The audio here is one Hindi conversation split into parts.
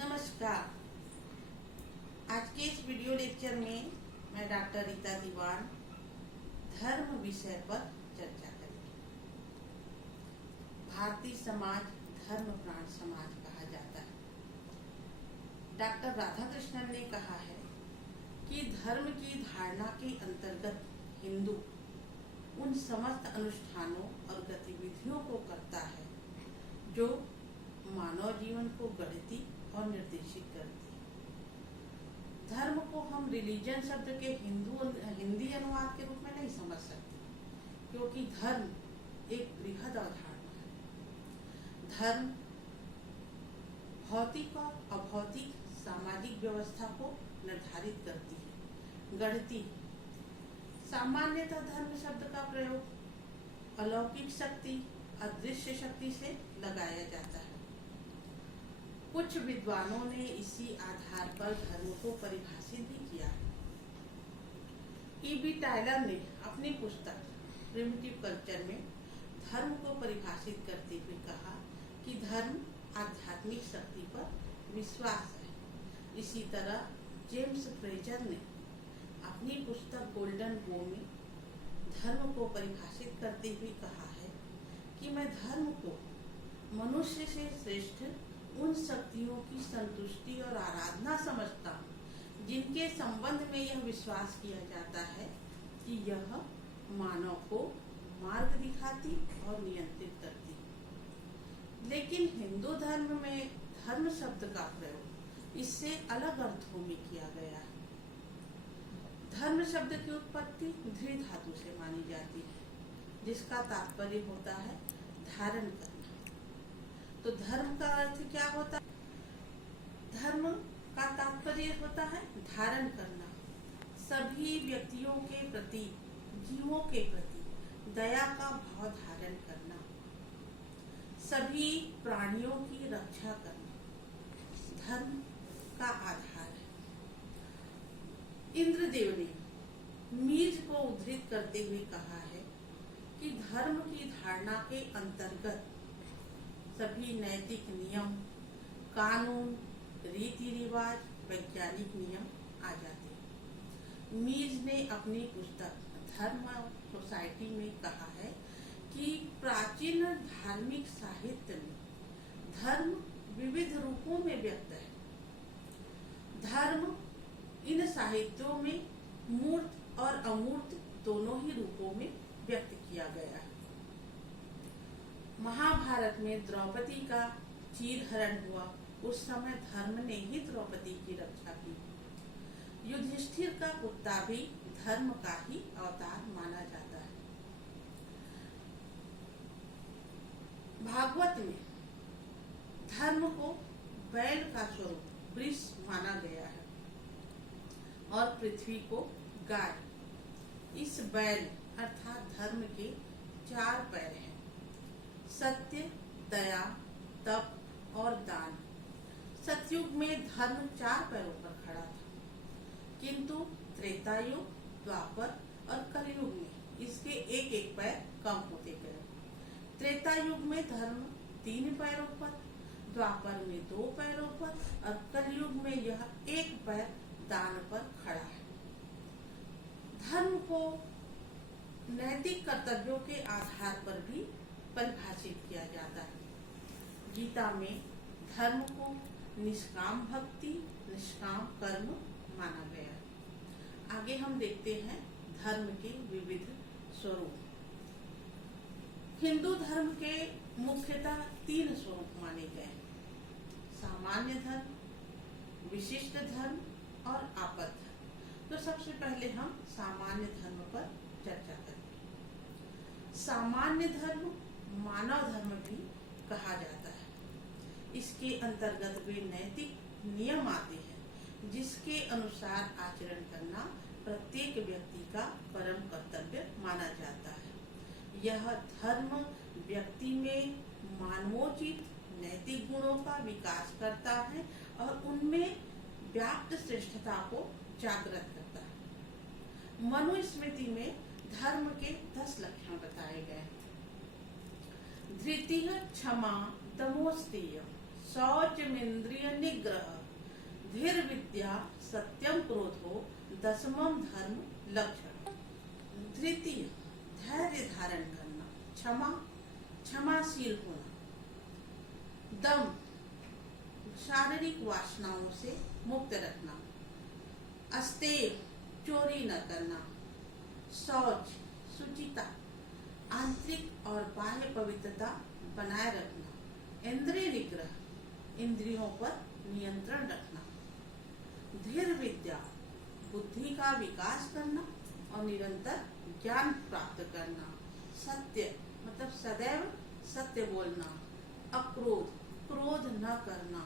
नमस्कार। आज के इस वीडियो लेक्चर में मैं डॉक्टर रीता दीवान धर्म विषय पर चर्चा करेंगे। भारतीय समाज धर्म प्राण समाज कहा जाता है। डॉक्टर राधाकृष्णन ने कहा है कि धर्म की धारणा के अंतर्गत हिंदू उन समस्त अनुष्ठानों और गतिविधियों को करता है जो मानव जीवन को गढ़ती और निर्देशित करती है। धर्म को हम रिलीजन शब्द के हिंदी अनुवाद के रूप में नहीं समझ सकते, क्योंकि धर्म एक बृहद अवधारणा है। धर्म भौतिक और अभौतिक सामाजिक व्यवस्था को निर्धारित करती है, गढ़ती है। सामान्यतः धर्म शब्द का प्रयोग अलौकिक शक्ति, अदृश्य शक्ति से लगाया जाता है। कुछ विद्वानों ने इसी आधार पर धर्म को परिभाषित भी किया है। E.B. टायलर ने अपनी पुस्तक प्रिमिटिव कल्चर में धर्म को परिभाषित करते हुए कहा कि धर्म आध्यात्मिक शक्ति पर विश्वास है। इसी तरह जेम्स फ्रेजर ने अपनी पुस्तक गोल्डन बो में धर्म को परिभाषित करते हुए कहा है कि मैं धर्म को मनुष्य से श्रेष्ठ उन शक्तियों की संतुष्टि और आराधना समझता हूँ जिनके संबंध में यह विश्वास किया जाता है कि यह मानव को मार्ग दिखाती और नियंत्रित करती। लेकिन हिंदू धर्म में धर्म शब्द का प्रयोग इससे अलग अर्थों में किया गया है। धर्म शब्द की उत्पत्ति धृ धातु से मानी जाती है, जिसका तात्पर्य होता है धारण करना। तो धर्म का अर्थ क्या होता है? धर्म का तात्पर्य होता है धारण करना। सभी व्यक्तियों के प्रति, जीवों के प्रति दया का भाव धारण करना, सभी प्राणियों की रक्षा करना धर्म का आधार है। इंद्रदेव ने मीज को उद्धृत करते हुए कहा है कि धर्म की धारणा के अंतर्गत सभी नैतिक नियम, कानून, रीति रिवाज, वैज्ञानिक नियम आ जाते हैं। मीज ने अपनी पुस्तक धर्म सोसाइटी में कहा है कि प्राचीन धार्मिक साहित्य में धर्म विविध रूपों में व्यक्त है। धर्म इन साहित्यों में मूर्त और अमूर्त दोनों ही रूपों में व्यक्त किया गया है। महाभारत में द्रौपदी का चीरहरण हुआ, उस समय धर्म ने ही द्रौपदी की रक्षा की। युधिष्ठिर का कुत्ता भी धर्म का ही अवतार माना जाता है। भागवत में धर्म को बैल का स्वरूप वृष माना गया है और पृथ्वी को गाय। इस बैल अर्थात धर्म के 4 पैर हैं: सत्य, दया, तप और दान। सतयुग में धर्म 4 पैरों पर खड़ा था, किंतु त्रेता युग, द्वापर और कलयुग में इसके एक एक पैर कम होते गए। त्रेता युग में धर्म 3 पैरों पर, द्वापर में 2 पैरों पर और कलयुग में यह 1 पैर दान पर खड़ा है। धर्म को नैतिक कर्तव्यों के आधार पर भी परिभाषित किया जाता है। गीता में धर्म को निष्काम भक्ति, निष्काम कर्म माना गया है। आगे हम देखते हैं धर्म के विविध स्वरूप। हिंदू धर्म के मुख्यतः 3 स्वरूप माने गए हैं: सामान्य धर्म, विशिष्ट धर्म और आपद धर्म। तो सबसे पहले हम सामान्य धर्म पर चर्चा करेंगे। सामान्य धर्म मानव धर्म भी कहा जाता है। इसके अंतर्गत वे नैतिक नियम आते हैं जिसके अनुसार आचरण करना प्रत्येक व्यक्ति का परम कर्तव्य माना जाता है। यह धर्म व्यक्ति में मानवोचित नैतिक गुणों का विकास करता है और उनमें व्याप्त श्रेष्ठता को जागृत करता है। मनुस्मृति में धर्म के 10 लक्षण बताए गए हैं: धृतिः, क्षमा, दमोस्तेय, शौचमिंद्रिय निग्रह, धीर विद्या, सत्यम क्रोधो, दशमम धर्म लक्षण। तृतीय, धैर्य धारण करना, क्षमाशील होना। दम, शारीरिक वासनाओं से मुक्त रखना। अस्तेय, चोरी न करना। शौच, शुचिता, आंतरिक और बाह्य पवित्रता बनाए रखना। इंद्रिय निग्रह, इंद्रियों पर नियंत्रण रखना। धीर विद्या, बुद्धि का विकास करना और निरंतर ज्ञान प्राप्त करना। सत्य मतलब सदैव सत्य बोलना। अक्रोध, क्रोध न करना।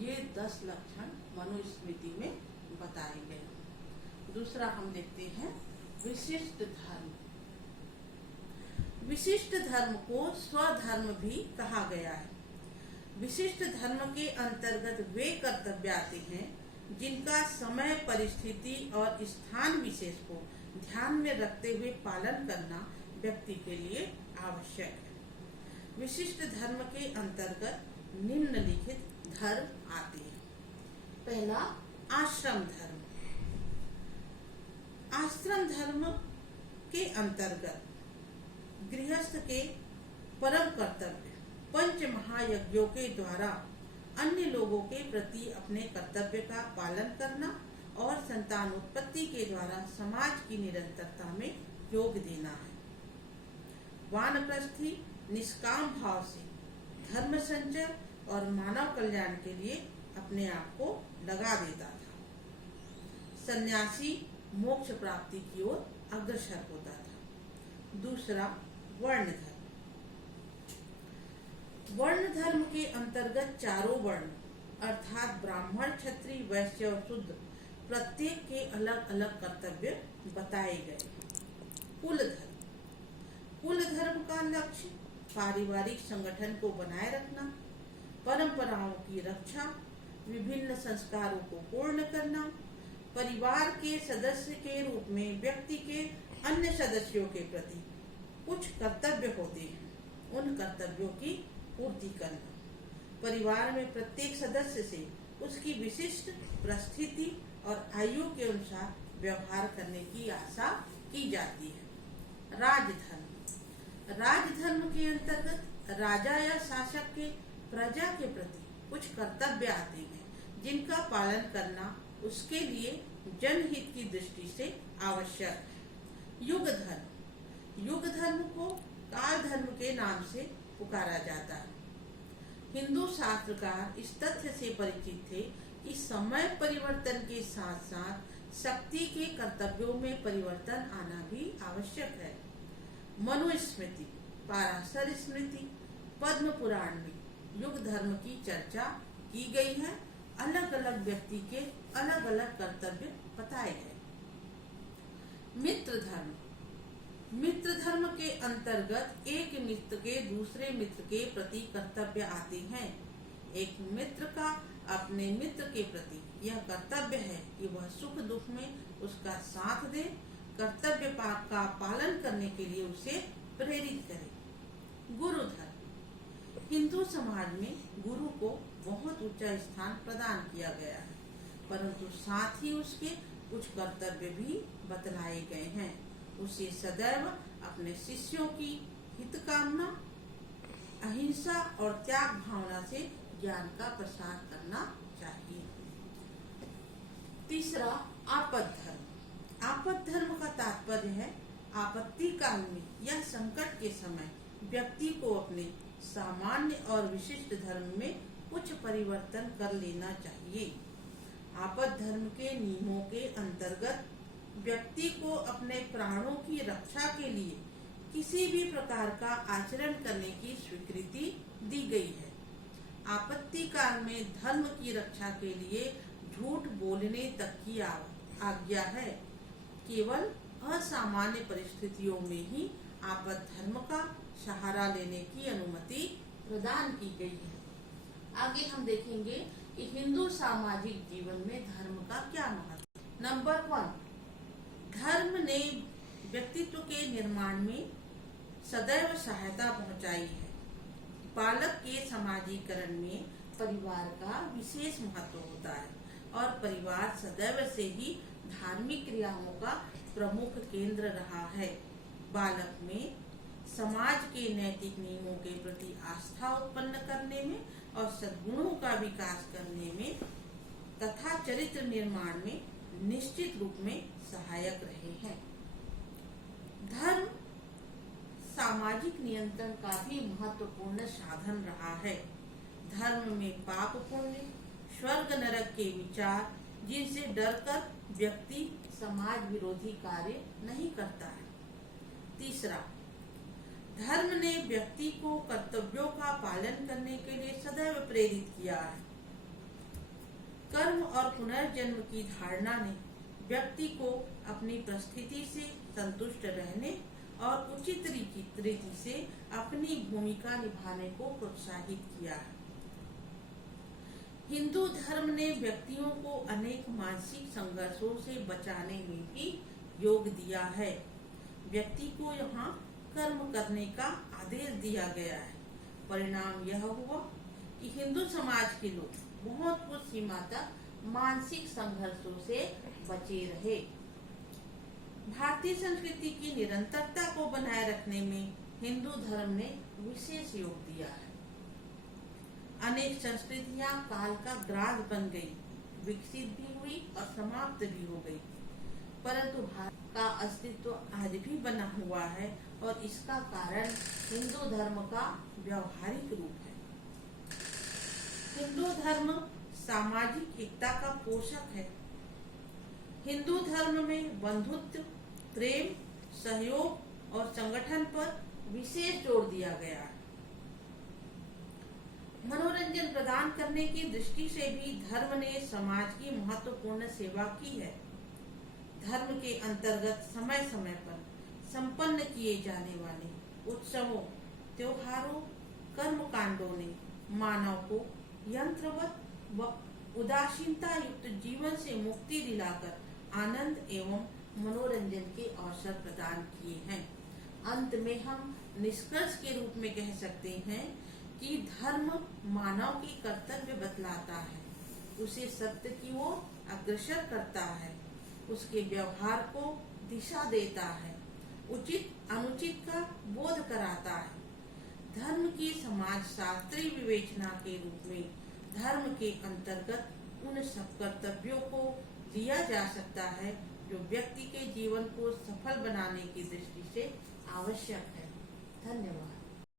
ये 10 लक्षण मनुस्मृति में बताए गए। दूसरा हम देखते हैं विशिष्ट धर्म। विशिष्ट धर्म को स्वधर्म भी कहा गया है। विशिष्ट धर्म के अंतर्गत वे कर्तव्य आते हैं जिनका समय, परिस्थिति और स्थान विशेष को ध्यान में रखते हुए पालन करना व्यक्ति के लिए आवश्यक है। विशिष्ट धर्म के अंतर्गत निम्नलिखित धर्म आते हैं। पहला, आश्रम धर्म। आश्रम धर्म के अंतर्गत गृहस्थ के परम कर्तव्य पंच महायज्ञों के द्वारा अन्य लोगों के प्रति अपने कर्तव्य का पालन करना और संतान उत्पत्ति के द्वारा समाज की निरंतरता में योग देना है। वानप्रस्थी निष्काम भाव से धर्म संचय और मानव कल्याण के लिए अपने आप को लगा देता था। सन्यासी मोक्ष प्राप्ति की ओर अग्रसर होता था। दूसरा, वर्ण धर्म। वर्ण धर्म के अंतर्गत चारों वर्ण अर्थात ब्राह्मण, क्षत्रिय, वैश्य और शूद्र प्रत्येक के अलग अलग कर्तव्य बताए गए। कुल धर्म। कुल धर्म का लक्ष्य पारिवारिक संगठन को बनाए रखना, परंपराओं की रक्षा, विभिन्न संस्कारों को पूर्ण करना, परिवार के सदस्य के रूप में व्यक्ति के अन्य सदस्यों के प्रति कुछ कर्तव्य होते हैं, उन कर्तव्यों की पूर्ति करना। परिवार में प्रत्येक सदस्य से उसकी विशिष्ट परिस्थिति और आयु के अनुसार व्यवहार करने की आशा की जाती है। राजधर्म। राजधर्म के अंतर्गत राजा या शासक के प्रजा के प्रति कुछ कर्तव्य आते हैं जिनका पालन करना उसके लिए जनहित की दृष्टि से आवश्यक है। युग धर्म। युग धर्म को काल धर्म के नाम से पुकारा जाता है। हिंदू शास्त्रकार इस तथ्य से परिचित थे कि समय परिवर्तन के साथ साथ शक्ति के कर्तव्यों में परिवर्तन आना भी आवश्यक है। मनुस्मृति, पाराशर स्मृति, पद्म पुराण में युग धर्म की चर्चा की गई है। अलग अलग व्यक्ति के अलग अलग कर्तव्य बताए गए। मित्र धर्म। मित्र धर्म के अंतर्गत एक मित्र के दूसरे मित्र के प्रति कर्तव्य आते हैं। एक मित्र का अपने मित्र के प्रति यह कर्तव्य है कि वह सुख दुख में उसका साथ दे, कर्तव्य का पालन करने के लिए उसे प्रेरित करे। गुरु धर्म। हिंदू समाज में गुरु को बहुत ऊंचा स्थान प्रदान किया गया है, परंतु साथ ही उसके कुछ कर्तव्य भी बतलाए गए हैं। उसे सदैव अपने शिष्यों की हित कामना, अहिंसा और त्याग भावना से ज्ञान का प्रसार करना चाहिए। तीसरा, आपद धर्म। आपद धर्म का तात्पर्य है आपत्ति काल में या संकट के समय व्यक्ति को अपने सामान्य और विशिष्ट धर्म में कुछ परिवर्तन कर लेना चाहिए। आपद धर्म के नियमों के अंतर्गत व्यक्ति को अपने प्राणों की रक्षा के लिए किसी भी प्रकार का आचरण करने की स्वीकृति दी गई है। आपत्ति काल में धर्म की रक्षा के लिए झूठ बोलने तक की आज्ञा है। केवल असामान्य परिस्थितियों में ही आपद धर्म का सहारा लेने की अनुमति प्रदान की गई है। आगे हम देखेंगे कि हिंदू सामाजिक जीवन में धर्म का क्या महत्व है। नंबर 1, धर्म ने व्यक्तित्व के निर्माण में सदैव सहायता पहुंचाई है। बालक के समाजीकरण में परिवार का विशेष महत्व होता है और परिवार सदैव से ही धार्मिक क्रियाओं का प्रमुख केंद्र रहा है। बालक में समाज के नैतिक नियमों के प्रति आस्था उत्पन्न करने में और सद्गुणों का विकास करने में तथा चरित्र निर्माण में निश्चित रूप में सहायक रहे हैं। धर्म सामाजिक नियंत्रण का भी महत्वपूर्ण साधन रहा है। धर्म में पाप पुण्य, स्वर्ग नरक के विचार जिनसे डरकर व्यक्ति समाज विरोधी कार्य नहीं करता है। तीसरा, धर्म ने व्यक्ति को कर्तव्यों का पालन करने के लिए सदैव प्रेरित किया है। कर्म और पुनर्जन्म की धारणा ने व्यक्ति को अपनी परिस्थिति से संतुष्ट रहने और उचित रीति से अपनी भूमिका निभाने को प्रोत्साहित किया है। हिंदू धर्म ने व्यक्तियों को अनेक मानसिक संघर्षों से बचाने में भी योग दिया है। व्यक्ति को यहाँ कर्म करने का आदेश दिया गया है। परिणाम यह हुआ कि हिंदू समाज के लोग बहुत कुछ सीमा तक मानसिक संघर्षों से बचे रहे। भारतीय संस्कृति की निरंतरता को बनाए रखने में हिंदू धर्म ने विशेष योग दिया है। अनेक संस्कृतियां काल का ग्रास बन गई, विकसित भी हुई और समाप्त भी हो गई, परंतु भारत का अस्तित्व आज भी बना हुआ है और इसका कारण हिंदू धर्म का व्यवहारिक रूप है। हिंदू धर्म सामाजिक एकता का पोषक है। हिंदू धर्म में बंधुत्व, प्रेम, सहयोग और संगठन पर विशेष जोर दिया गया है। मनोरंजन प्रदान करने की दृष्टि से भी धर्म ने समाज की महत्वपूर्ण सेवा की है। धर्म के अंतर्गत समय समय पर संपन्न किए जाने वाले उत्सवों, त्योहारों, कर्मकांडों ने मानव को यंत्रवत व उदासीनता युक्त जीवन से मुक्ति दिलाकर आनंद एवं मनोरंजन के अवसर प्रदान किए हैं। अंत में हम निष्कर्ष के रूप में कह सकते हैं कि धर्म मानव की कर्तव्य बतलाता है, उसे सत्य की ओर अग्रसर करता है, उसके व्यवहार को दिशा देता है, उचित अनुचित का बोध कराता है। धर्म की समाज शास्त्रीय विवेचना के रूप में धर्म के अंतर्गत उन सब कर्तव्यों को लिया जा सकता है जो व्यक्ति के जीवन को सफल बनाने की दृष्टि से आवश्यक है। धन्यवाद।